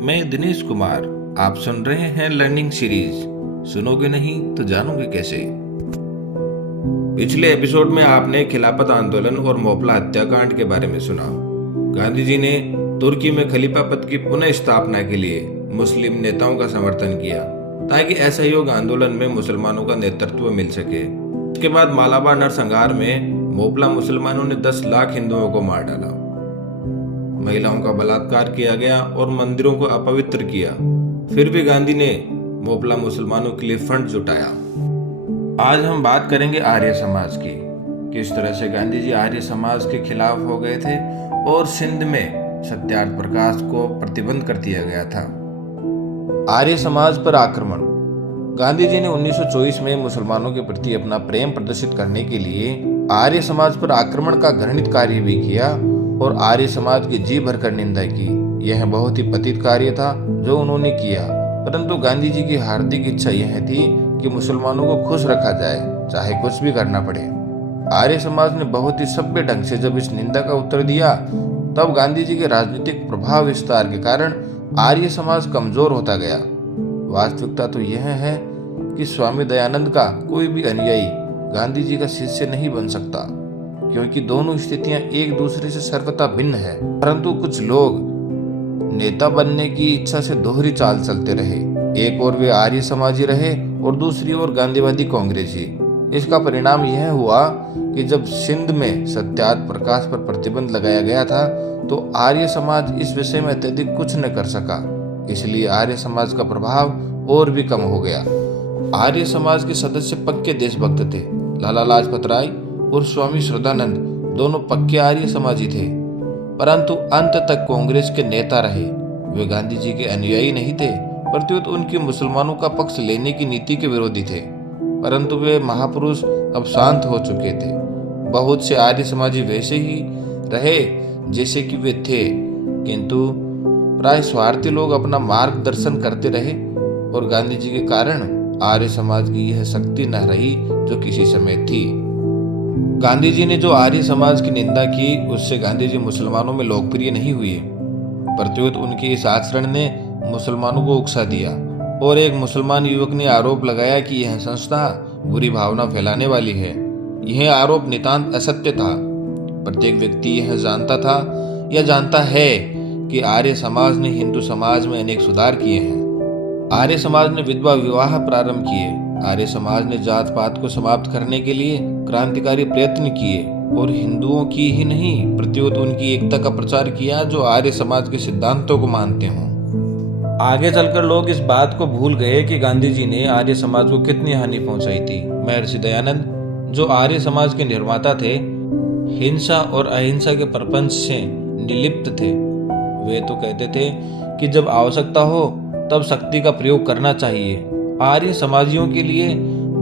मैं दिनेश कुमार। आप सुन रहे हैं लर्निंग सीरीज। सुनोगे नहीं तो जानोगे कैसे। पिछले एपिसोड में आपने खिलाफत आंदोलन और मोपला हत्याकांड के बारे में सुना। गांधी जी ने तुर्की में खलीफा पद की पुनः स्थापना के लिए मुस्लिम नेताओं का समर्थन किया ताकि असहयोग आंदोलन में मुसलमानों का नेतृत्व मिल सके। इसके बाद मालाबार नरसंहार में मोपला मुसलमानों ने 10 लाख हिंदुओं को मार डाला। महिलाओं का बलात्कार किया गया और मंदिरों को अपवित्र किया। फिर भी गांधी ने मोपला मुसलमानों के लिए फंड जुटाया। आज हम बात करेंगे आर्य समाज की। किस तरह से गांधी जी आर्य समाज के खिलाफ हो गए थे और सिंध में सत्याग्रह प्रकाश को प्रतिबंध कर दिया गया था। आर्य समाज पर आक्रमण। गांधी जी ने 1924 में मुसलमानों के प्रति अपना प्रेम प्रदर्शित करने के लिए आर्य समाज पर आक्रमण का घृणित कार्य भी किया और आर्य समाज की जी भरकर निंदा की। यह बहुत ही पतित कार्य था जो उन्होंने किया, परंतु गांधी जी की हार्दिक इच्छा यह थी कि मुसलमानों को खुश रखा जाए, चाहे कुछ भी करना पड़े। आर्य समाज ने बहुत ही सभ्य ढंग से जब इस निंदा का उत्तर दिया, तब गांधी जी के राजनीतिक प्रभाव विस्तार के कारण आर्य समाज कमजोर होता गया। वास्तविकता तो यह है कि स्वामी दयानंद का कोई भी अनुयायी गांधी जी का शिष्य नहीं बन सकता, क्योंकि दोनों स्थितियां एक दूसरे से सर्वथा भिन्न है। परंतु कुछ लोग नेता बनने की इच्छा से दोहरी चाल चलते रहे। एक ओर वे आर्य समाजी रहे और दूसरी ओर गांधीवादी कांग्रेसी। इसका परिणाम यह हुआ कि जब सिंध में सत्याग्रह प्रकाश पर प्रतिबंध लगाया गया था, तो आर्य समाज इस विषय में अत्यधिक कुछ न कर सका। इसलिए आर्य समाज का प्रभाव और भी कम हो गया। आर्य समाज के सदस्य पक्के देशभक्त थे। लाला लाजपत राय और स्वामी श्रद्धानंद दोनों पक्के आर्य समाजी थे, परंतु अंत तक कांग्रेस के नेता रहे। वे गांधी जी के अनुयायी नहीं थे, प्रत्युत उनकी मुसलमानों का पक्ष लेने की नीति के विरोधी थे। परंतु वे महापुरुष अब शांत हो चुके थे। बहुत से आर्य समाजी वैसे ही रहे जैसे कि वे थे, किंतु प्राय स्वार्थी लोग अपना मार्गदर्शन करते रहे और गांधी जी के कारण आर्य समाज की यह शक्ति न रही जो किसी समय थी। गांधी जी ने जो आर्य समाज की निंदा की, उससे गांधी जी मुसलमानों में लोकप्रिय नहीं हुए। प्रत्युत उनके इस आचरण ने मुसलमानों को उकसा दिया और एक मुसलमान युवक ने आरोप लगाया कि यह संस्था बुरी भावना फैलाने वाली है। यह आरोप नितांत असत्य था। प्रत्येक व्यक्ति यह जानता था या जानता है कि आर्य समाज ने हिंदू समाज में अनेक सुधार किए हैं। आर्य समाज ने विधवा विवाह प्रारंभ किए। आर्य समाज ने जात पात को समाप्त करने के लिए क्रांतिकारी प्रयत्न किए और हिंदुओं की ही नहीं, प्रत्युत उनकी एकता का प्रचार किया जो आर्य समाज के सिद्धांतों को मानते हों। आगे चलकर लोग इस बात को भूल गए कि गांधी जी ने आर्य समाज को कितनी हानि पहुंचाई थी। महर्षि दयानंद, जो आर्य समाज के निर्माता थे, हिंसा और अहिंसा के प्रपंच से निर्लिप्त थे। वे तो कहते थे कि जब आवश्यकता हो तब शक्ति का प्रयोग करना चाहिए। आर्य समाजियों के लिए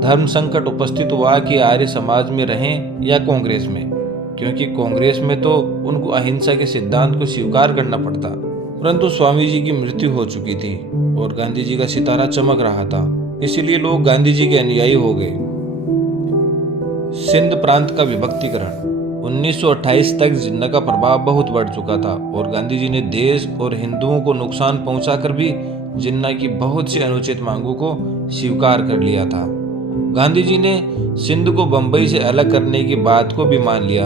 धर्म संकट उपस्थित हुआ कि आर्य समाज में रहें या कांग्रेस में, क्योंकि कांग्रेस में तो उनको अहिंसा के सिद्धांत को स्वीकार करना पड़ता। परंतु स्वामी जी की मृत्यु हो चुकी थी और गांधी जी का सितारा चमक रहा था, इसलिए लोग गांधी जी के अनुयायी हो गए। सिंध प्रांत का विभक्तिकरण। 1928 तक जिन्ना का प्रभाव बहुत बढ़ चुका था और गांधी जी ने देश और हिंदुओं को नुकसान पहुंचाकर भी जिन्ना की बहुत सी अनुचित मांगों को स्वीकार कर लिया था। गांधी जी ने सिंध को बंबई से अलग करने की बात को भी मान लिया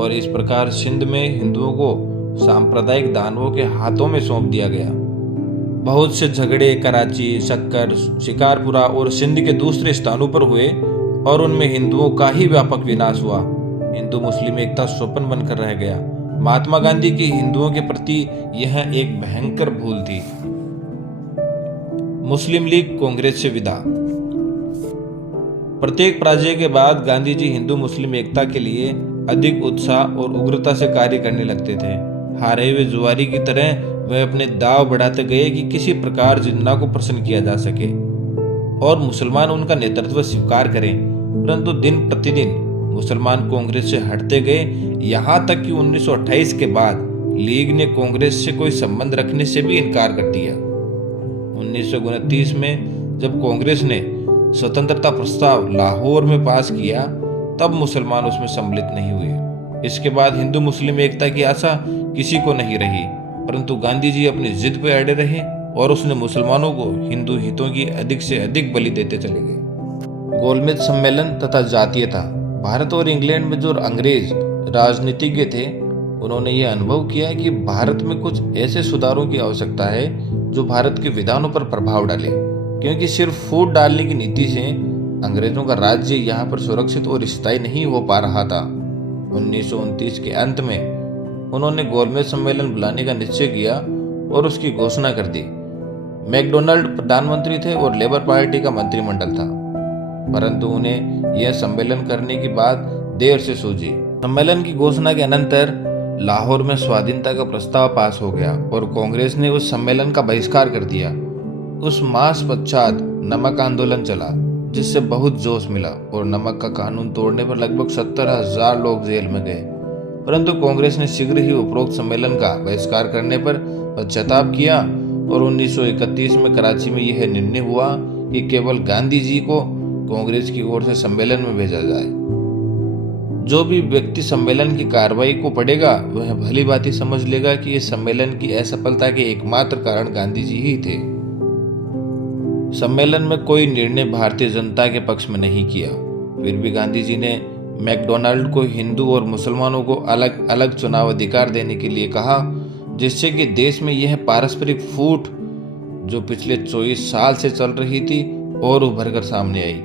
और इस प्रकार सिंध में हिंदुओं को सांप्रदायिक दानवों के हाथों में सौंप दिया गया। बहुत से झगड़े कराची, शक्कर, शिकारपुरा और सिंध के दूसरे स्थानों पर हुए और उनमें हिंदुओं का ही व्यापक विनाश हुआ। हिंदू मुस्लिम एकता स्वप्न बनकर रह गया। महात्मा गांधी की हिंदुओं के प्रति यह एक भयंकर भूल थी। मुस्लिम लीग कांग्रेस से विदा। प्रत्येक पराजय के बाद गांधी जी हिंदू मुस्लिम एकता के लिए अधिक उत्साह और उग्रता से कार्य करने लगते थे। हारे हुए जुआरी की तरह वह अपने दांव बढ़ाते गए कि किसी प्रकार जिन्ना को प्रसन्न किया जा सके और मुसलमान उनका नेतृत्व स्वीकार करें। परंतु दिन प्रतिदिन मुसलमान कांग्रेस से हटते गए, यहाँ तक कि 1928 के बाद लीग ने कांग्रेस से कोई संबंध रखने से भी इनकार कर दिया। 1929 में जब कांग्रेस ने स्वतंत्रता प्रस्ताव लाहौर में पास किया, तब मुसलमान उसमें सम्मिलित नहीं हुए। इसके बाद हिंदू मुस्लिम एकता की आशा किसी को नहीं रही। परंतु गांधी जी अपनी जिद पर अड़े रहे और उसने मुसलमानों को हिंदू हितों की अधिक से अधिक बलि देते चले गए। गोलमेज सम्मेलन तथा जातीयता। भारत और इंग्लैंड में जो अंग्रेज राजनीतिज्ञ थे, उन्होंने यह अनुभव किया कि भारत में कुछ ऐसे सुधारों की आवश्यकता है जो भारत के विधानों पर प्रभाव डाले, क्योंकि सिर्फ फूट डालने की नीति से अंग्रेजों का राज्य यहाँ पर सुरक्षित और स्थायी नहीं हो पा रहा था। 1929 के अंत में उन्होंने गोलमेज सम्मेलन बुलाने का निश्चय किया और उसकी घोषणा कर दी। मैकडोनाल्ड प्रधानमंत्री थे और लेबर पार्टी का मंत्रिमंडल था, परंतु उन्हें यह सम्मेलन करने की बात देर से सूझी। सम्मेलन की घोषणा के अनंतर लाहौर में स्वाधीनता का प्रस्ताव पास हो गया और कांग्रेस ने उस सम्मेलन का बहिष्कार कर दिया। उस मास पश्चात नमक आंदोलन चला, जिससे बहुत जोश मिला और नमक का कानून तोड़ने पर लगभग 70,000 लोग जेल में गए। परंतु कांग्रेस ने शीघ्र ही उपरोक्त सम्मेलन का बहिष्कार करने पर पश्चाताप किया और 1931 में कराची में यह निर्णय हुआ कि केवल गांधी जी को कांग्रेस की ओर से सम्मेलन में भेजा जाए। जो भी व्यक्ति सम्मेलन की कार्रवाई को पढ़ेगा वह भली भांति समझ लेगा कि इस सम्मेलन की असफलता के एकमात्र कारण गांधी जी ही थे। सम्मेलन में कोई निर्णय भारतीय जनता के पक्ष में नहीं किया, फिर भी गांधी जी ने मैकडोनाल्ड को हिंदू और मुसलमानों को अलग अलग चुनाव अधिकार देने के लिए कहा, जिससे कि देश में यह पारस्परिक फूट जो पिछले 24 साल से चल रही थी और उभर कर सामने आई।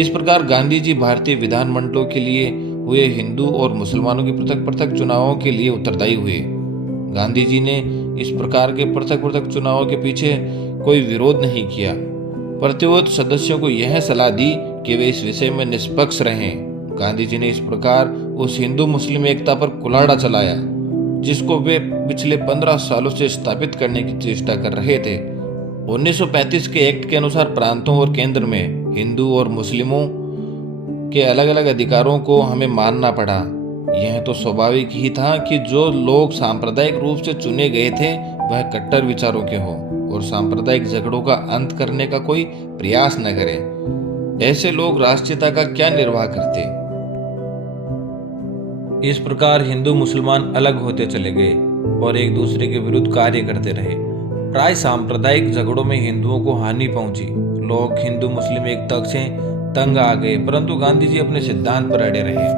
इस प्रकार गांधी जी भारतीय विधानमंडलों के लिए हुए हिंदू और मुसलमानों के पृथक पृथक चुनावों के लिए उत्तरदायी हुए। गांधी जी ने इस प्रकार के पृथक पृथक चुनावों के पीछे कोई विरोध नहीं किया। प्रतिरोध सदस्यों को यह सलाह दी कि वे इस विषय में निष्पक्ष रहें। गांधी जी ने इस प्रकार उस हिंदू मुस्लिम एकता पर कुल्हाड़ा चलाया जिसको वे पिछले 15 सालों से स्थापित करने की चेष्टा कर रहे थे। 1935 के एक्ट के अनुसार प्रांतों और केंद्र में हिंदू और मुस्लिमों के अलग अलग अधिकारों को हमें मानना पड़ा। यह तो स्वाभाविक ही था कि जो लोग सांप्रदायिक रूप से चुने गए थे वह कट्टर विचारों के हों और सांप्रदायिक झगड़ों का अंत करने का कोई प्रयास न करें। ऐसे लोग राष्ट्रीयता का क्या निर्वाह करते। इस प्रकार हिंदू मुसलमान अलग होते चले गए और एक दूसरे के विरुद्ध कार्य करते रहे। प्राय सांप्रदायिक झगड़ों में हिंदुओं को हानि पहुंची। लोग हिंदू मुस्लिम एकता से तंग आ गए, परंतु गांधी जी अपने सिद्धांत पर अड़े रहे।